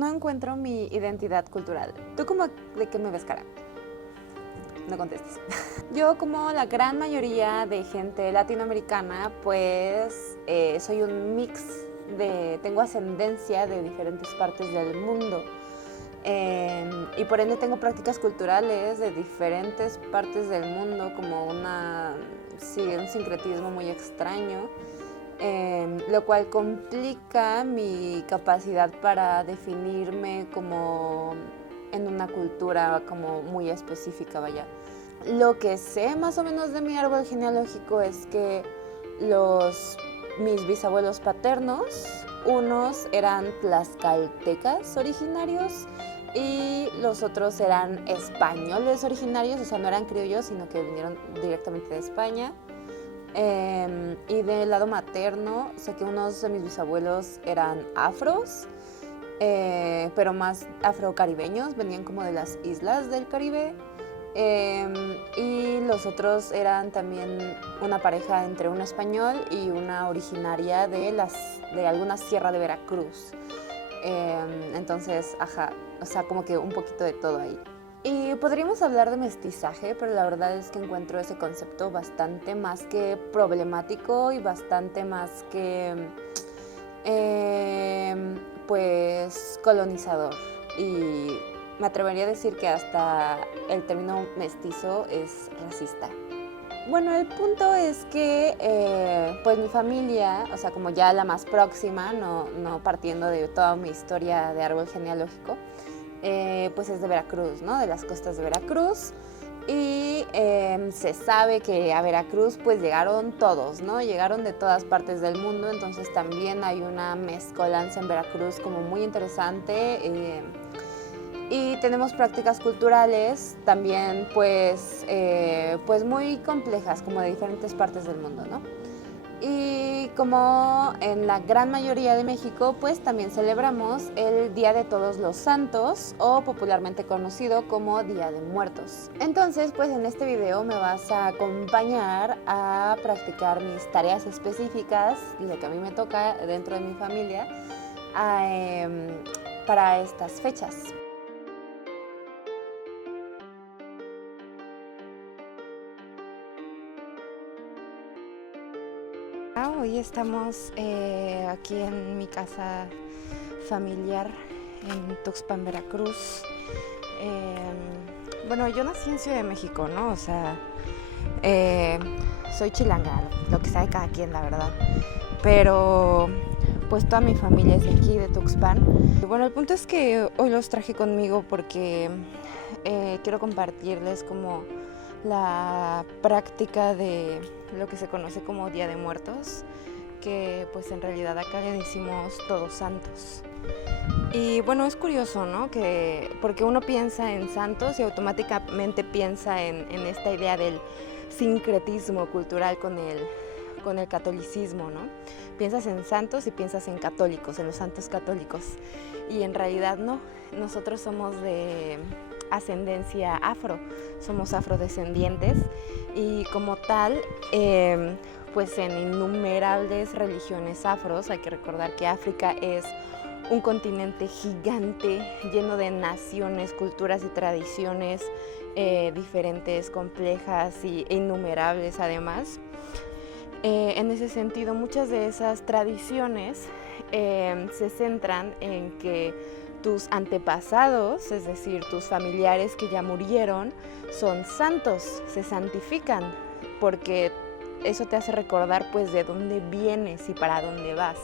no encuentro mi identidad cultural. ¿Tú cómo de qué me ves, cara? No contestes. Yo, como la gran mayoría de gente latinoamericana, pues soy un mix tengo ascendencia de diferentes partes del mundo. Y por ende tengo prácticas culturales de diferentes partes del mundo, como un sincretismo muy extraño, lo cual complica mi capacidad para definirme como en una cultura como muy específica, vaya. Lo que sé más o menos de mi árbol genealógico es que mis bisabuelos paternos, unos eran tlaxcaltecas originarios y los otros eran españoles originarios, o sea, no eran criollos, sino que vinieron directamente de España. Y del lado materno, sé que unos de mis bisabuelos eran afros, pero más afrocaribeños, venían como de las islas del Caribe. Y los otros eran también una pareja entre un español y una originaria de alguna sierra de Veracruz. Entonces, o sea, como que un poquito de todo ahí. Y podríamos hablar de mestizaje, pero la verdad es que encuentro ese concepto bastante más que problemático y bastante más que, pues, colonizador. Y me atrevería a decir que hasta el término mestizo es racista. Bueno, el punto es que pues mi familia, o sea, como ya la más próxima, no partiendo de toda mi historia de árbol genealógico, pues es de Veracruz, ¿no? De las costas de Veracruz. Y se sabe que a Veracruz pues llegaron todos, ¿no? Llegaron de todas partes del mundo, entonces también hay una mezcolanza en Veracruz como muy interesante. Y tenemos prácticas culturales también pues muy complejas, como de diferentes partes del mundo, ¿no? Y como en la gran mayoría de México, pues también celebramos el Día de Todos los Santos, o popularmente conocido como Día de Muertos. Entonces, pues en este video me vas a acompañar a practicar mis tareas específicas, lo que a mí me toca dentro de mi familia, para estas fechas. Hoy estamos aquí en mi casa familiar en Tuxpan, Veracruz. Bueno, yo nací en Ciudad de México, ¿no? O sea, soy chilanga, lo que sabe cada quien, la verdad. Pero pues toda mi familia es de aquí, de Tuxpan. Y bueno, el punto es que hoy los traje conmigo porque quiero compartirles como la práctica de lo que se conoce como Día de Muertos, que pues en realidad acá le decimos Todos Santos. Y bueno, es curioso, ¿no? Porque uno piensa en santos y automáticamente piensa en esta idea del sincretismo cultural con el catolicismo, ¿no? Piensas en santos y piensas en católicos, en los santos católicos. Y en realidad no, nosotros somos de ascendencia afro, somos afrodescendientes y como tal, pues en innumerables religiones afros, hay que recordar que África es un continente gigante lleno de naciones, culturas y tradiciones diferentes, complejas e innumerables además. En ese sentido, muchas de esas tradiciones se centran en que tus antepasados, es decir, tus familiares que ya murieron, son santos, se santifican, porque eso te hace recordar pues de dónde vienes y para dónde vas.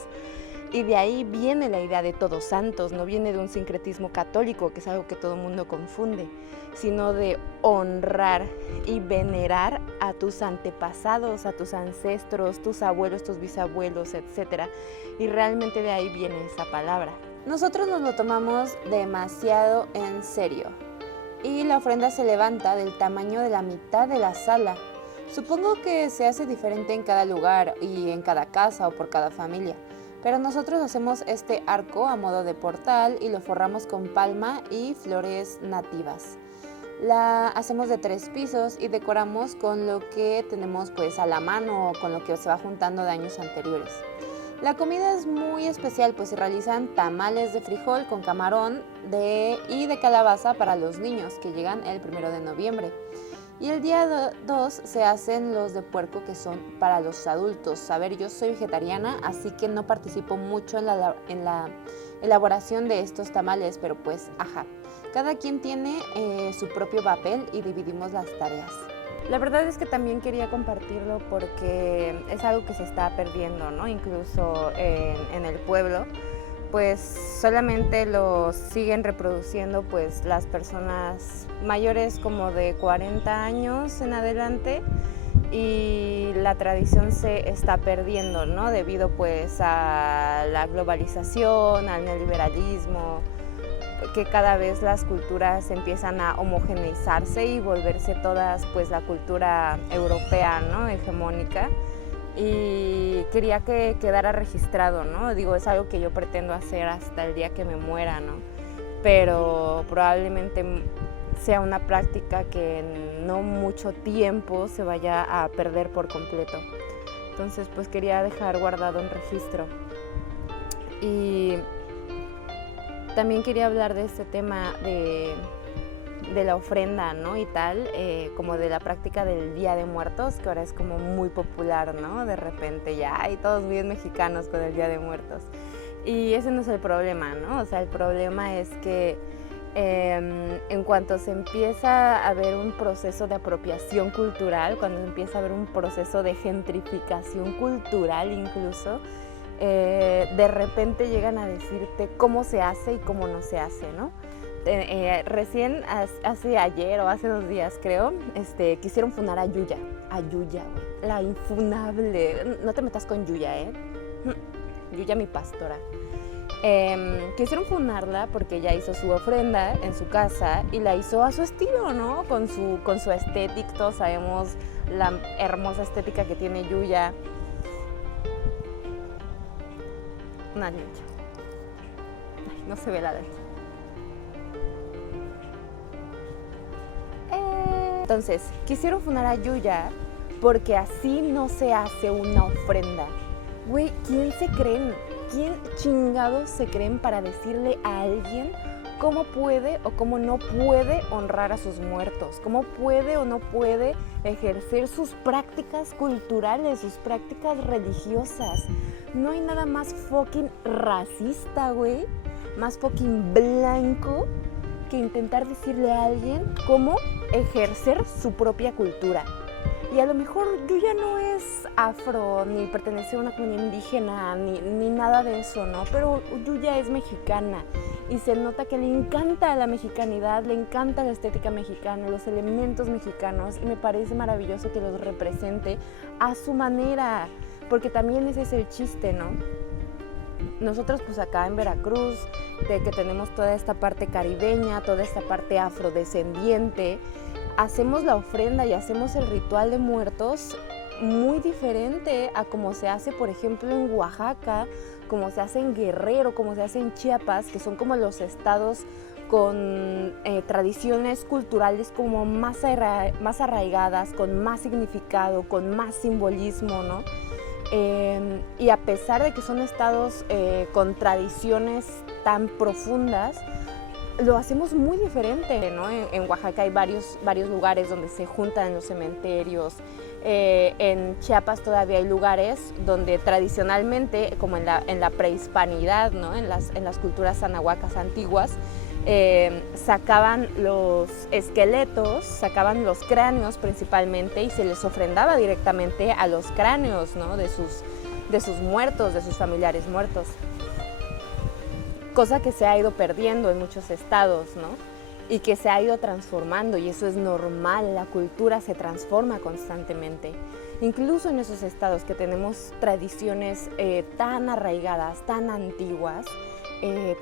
Y de ahí viene la idea de Todos Santos, no viene de un sincretismo católico, que es algo que todo el mundo confunde, sino de honrar y venerar a tus antepasados, a tus ancestros, tus abuelos, tus bisabuelos, etc. Y realmente de ahí viene esa palabra. Nosotros nos lo tomamos demasiado en serio y la ofrenda se levanta del tamaño de la mitad de la sala. Supongo que se hace diferente en cada lugar y en cada casa o por cada familia, pero nosotros hacemos este arco a modo de portal y lo forramos con palma y flores nativas. La hacemos de 3 pisos y decoramos con lo que tenemos pues a la mano o con lo que se va juntando de años anteriores. La comida es muy especial, pues se realizan tamales de frijol con camarón y de calabaza para los niños, que llegan el 1 de noviembre. Y el día 2 se hacen los de puerco, que son para los adultos. A ver, yo soy vegetariana, así que no participo mucho en la elaboración de estos tamales, pero pues, cada quien tiene su propio papel y dividimos las tareas. La verdad es que también quería compartirlo porque es algo que se está perdiendo, ¿no? Incluso en el pueblo, pues solamente lo siguen reproduciendo pues las personas mayores como de 40 años en adelante, y la tradición se está perdiendo, ¿no? Debido pues a la globalización, al neoliberalismo, que cada vez las culturas empiezan a homogeneizarse y volverse todas pues la cultura europea, ¿no? Hegemónica, y quería que quedara registrado, ¿no? Digo, es algo que yo pretendo hacer hasta el día que me muera, ¿no? Pero probablemente sea una práctica que en no mucho tiempo se vaya a perder por completo. Entonces pues quería dejar guardado un registro. Y también quería hablar de este tema de la ofrenda, ¿no? Y tal, como de la práctica del Día de Muertos, que ahora es como muy popular, ¿no? De repente ya hay todos bien mexicanos con el Día de Muertos. Y ese no es el problema, ¿no? O sea, el problema es que en cuanto se empieza a ver un proceso de apropiación cultural, cuando empieza a haber un proceso de gentrificación cultural incluso, de repente llegan a decirte cómo se hace y cómo no se hace, ¿no? Recién, hace ayer o hace 2 días creo, quisieron funar a Yuya, güey, la infunable, no te metas con Yuya, Yuya mi pastora. Quisieron funarla porque ella hizo su ofrenda en su casa y la hizo a su estilo, ¿no? Con su estética, todos sabemos la hermosa estética que tiene Yuya. Una niña. Ay, no se ve la letra. Entonces, quisieron funar a Yuya porque así no se hace una ofrenda. Güey, ¿quién se creen? ¿Quién chingados se creen para decirle a alguien cómo puede o cómo no puede honrar a sus muertos? ¿Cómo puede o no puede ejercer sus prácticas culturales, sus prácticas religiosas? No hay nada más fucking racista, güey, más fucking blanco que intentar decirle a alguien cómo ejercer su propia cultura. Y a lo mejor Yuya no es afro, ni pertenece a una comunidad indígena, ni nada de eso, ¿no? Pero Yuya es mexicana y se nota que le encanta la mexicanidad, le encanta la estética mexicana, los elementos mexicanos, y me parece maravilloso que los represente a su manera, porque también ese es el chiste, ¿no? Nosotros pues acá en Veracruz, de que tenemos toda esta parte caribeña, toda esta parte afrodescendiente, hacemos la ofrenda y hacemos el ritual de muertos muy diferente a como se hace, por ejemplo, en Oaxaca, como se hace en Guerrero, como se hace en Chiapas, que son como los estados con tradiciones culturales como más arraigadas, con más significado, con más simbolismo, ¿no? Y a pesar de que son estados con tradiciones tan profundas, lo hacemos muy diferente, ¿no? En Oaxaca hay varios lugares donde se juntan en los cementerios. En Chiapas todavía hay lugares donde tradicionalmente, como en la prehispanidad, ¿no? En las culturas anahuacas antiguas, sacaban los esqueletos, sacaban los cráneos principalmente, y se les ofrendaba directamente a los cráneos, ¿no? de sus muertos, de sus familiares muertos. Cosa que se ha ido perdiendo en muchos estados, ¿no? Y que se ha ido transformando, y eso es normal, la cultura se transforma constantemente. Incluso en esos estados que tenemos tradiciones tan arraigadas, tan antiguas,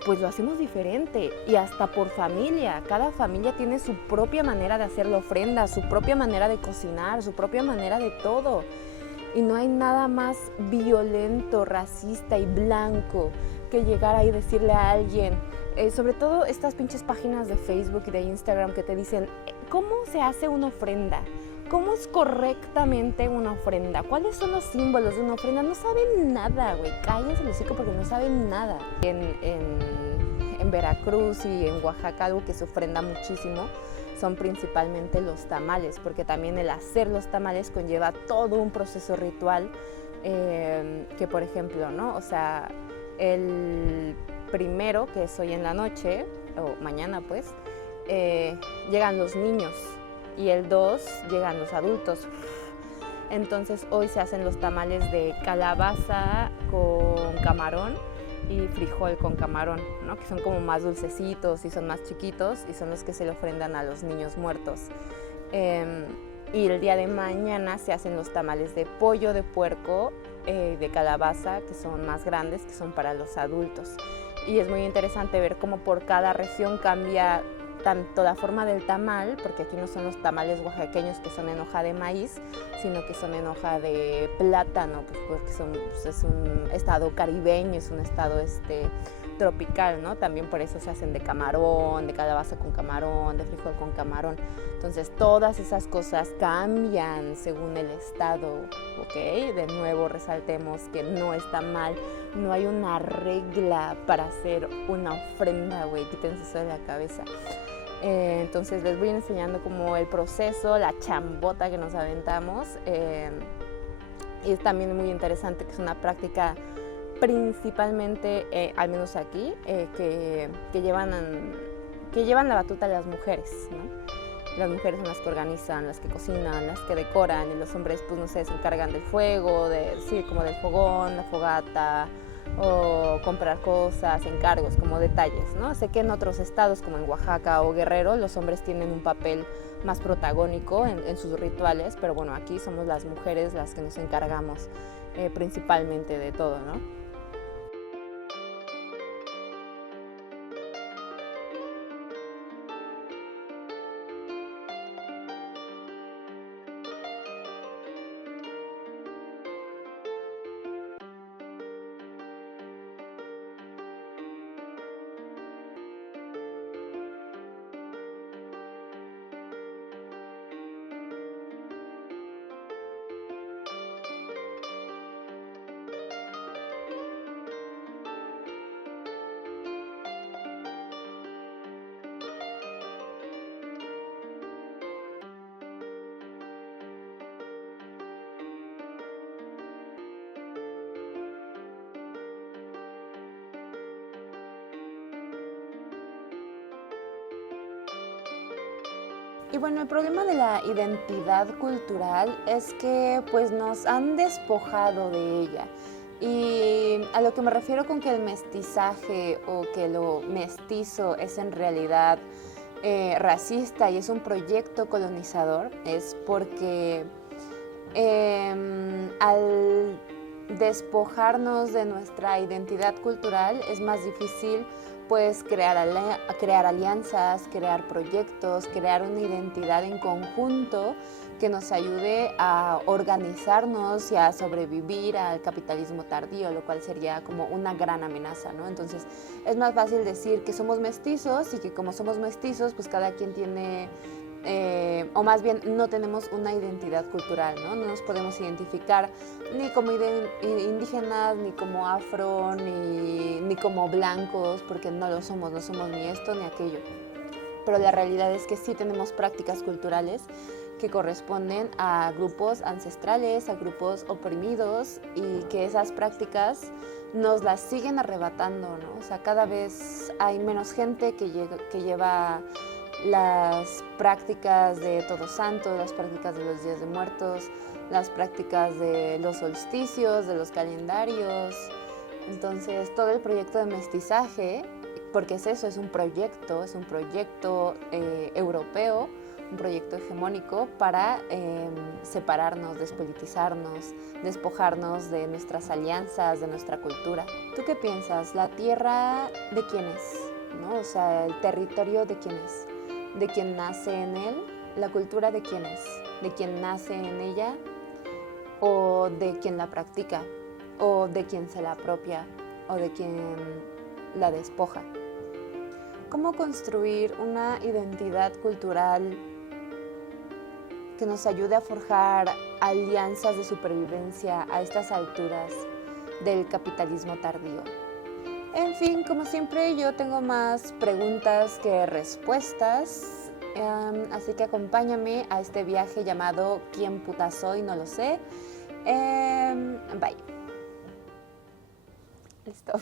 pues lo hacemos diferente, y hasta por familia. Cada familia tiene su propia manera de hacer la ofrenda, su propia manera de cocinar, su propia manera de todo. Y no hay nada más violento, racista y blanco que llegar ahí y decirle a alguien, sobre todo estas pinches páginas de Facebook y de Instagram que te dicen, ¿cómo se hace una ofrenda? cómo es correctamente una ofrenda, cuáles son los símbolos de una ofrenda. No saben nada, güey, cállense el hocico porque no saben nada. En Veracruz y en Oaxaca algo que se ofrenda muchísimo son principalmente los tamales, porque también el hacer los tamales conlleva todo un proceso ritual que, por ejemplo, ¿no? O sea, el primero, que es hoy en la noche, o mañana pues, llegan los niños y el 2 llegan los adultos. Entonces hoy se hacen los tamales de calabaza con camarón y frijol con camarón, ¿no? Que son como más dulcecitos y son más chiquitos y son los que se le ofrendan a los niños muertos. Y el día de mañana se hacen los tamales de pollo, de puerco, de calabaza, que son más grandes, que son para los adultos. Y es muy interesante ver cómo por cada región cambia tanto la forma del tamal, porque aquí no son los tamales oaxaqueños que son en hoja de maíz, sino que son en hoja de plátano, pues porque es un estado caribeño, es un estado tropical, ¿no? También por eso se hacen de camarón, de calabaza con camarón, de frijol con camarón. Entonces todas esas cosas cambian según el estado, ¿ok? De nuevo resaltemos que no está mal, no hay una regla para hacer una ofrenda, güey, quítense eso de la cabeza. Entonces les voy enseñando como el proceso, la chambota que nos aventamos. Y es también muy interesante que es una práctica principalmente, al menos aquí, que llevan la batuta las mujeres, ¿no? Las mujeres son las que organizan, las que cocinan, las que decoran, y los hombres, pues no sé, se encargan del fuego, como del fogón, la fogata, o comprar cosas, encargos, como detalles, ¿no? Sé que en otros estados, como en Oaxaca o Guerrero, los hombres tienen un papel más protagónico en sus rituales, pero bueno, aquí somos las mujeres las que nos encargamos principalmente de todo, ¿no? Y bueno, el problema de la identidad cultural es que pues nos han despojado de ella. Y a lo que me refiero con que el mestizaje o que lo mestizo es en realidad racista y es un proyecto colonizador, es porque al despojarnos de nuestra identidad cultural es más difícil pues crear alianzas, crear proyectos, crear una identidad en conjunto que nos ayude a organizarnos y a sobrevivir al capitalismo tardío, lo cual sería como una gran amenaza, ¿no? Entonces es más fácil decir que somos mestizos y que como somos mestizos pues cada quien tiene o más bien no tenemos una identidad cultural, ¿no? No nos podemos identificar ni como indígenas, ni como afro, ni como blancos, porque no lo somos, no somos ni esto ni aquello. Pero la realidad es que sí tenemos prácticas culturales que corresponden a grupos ancestrales, a grupos oprimidos, y que esas prácticas nos las siguen arrebatando, ¿no? O sea, cada vez hay menos gente que lleva las prácticas de Todos Santos, las prácticas de los Días de Muertos, las prácticas de los solsticios, de los calendarios. Entonces, todo el proyecto de mestizaje, porque es eso, es un proyecto europeo, un proyecto hegemónico para separarnos, despolitizarnos, despojarnos de nuestras alianzas, de nuestra cultura. ¿Tú qué piensas? ¿La tierra de quién es? ¿No? O sea, el territorio de quién es, de quien nace en él, la cultura de quién es, de quien nace en ella o de quien la practica o de quien se la apropia o de quien la despoja. ¿Cómo construir una identidad cultural que nos ayude a forjar alianzas de supervivencia a estas alturas del capitalismo tardío. En fin, como siempre, yo tengo más preguntas que respuestas, así que acompáñame a este viaje llamado ¿Quién puta soy? No lo sé. Bye. Listo.